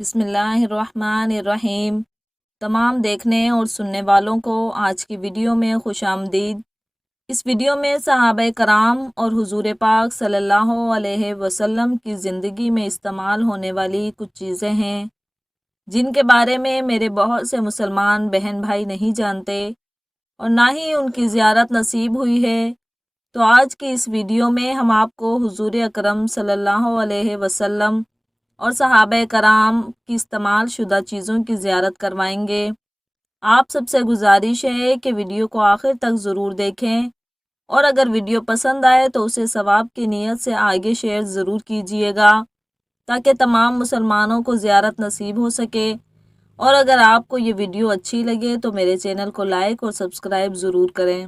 بسم اللہ الرحمن الرحیم۔ تمام دیکھنے اور سننے والوں کو آج کی ویڈیو میں خوش آمدید۔ اس ویڈیو میں صحابہ کرام اور حضور پاک صلی اللہ علیہ وسلم کی زندگی میں استعمال ہونے والی کچھ چیزیں ہیں جن کے بارے میں میرے بہت سے مسلمان بہن بھائی نہیں جانتے اور نہ ہی ان کی زیارت نصیب ہوئی ہے۔ تو آج کی اس ویڈیو میں ہم آپ کو حضور اکرم صلی اللہ علیہ وسلم اور صحابہ کرام کی استعمال شدہ چیزوں کی زیارت کروائیں گے۔ آپ سب سے گزارش ہے کہ ویڈیو کو آخر تک ضرور دیکھیں اور اگر ویڈیو پسند آئے تو اسے ثواب کی نیت سے آگے شیئر ضرور کیجیے گا تاکہ تمام مسلمانوں کو زیارت نصیب ہو سکے۔ اور اگر آپ کو یہ ویڈیو اچھی لگے تو میرے چینل کو لائک اور سبسکرائب ضرور کریں۔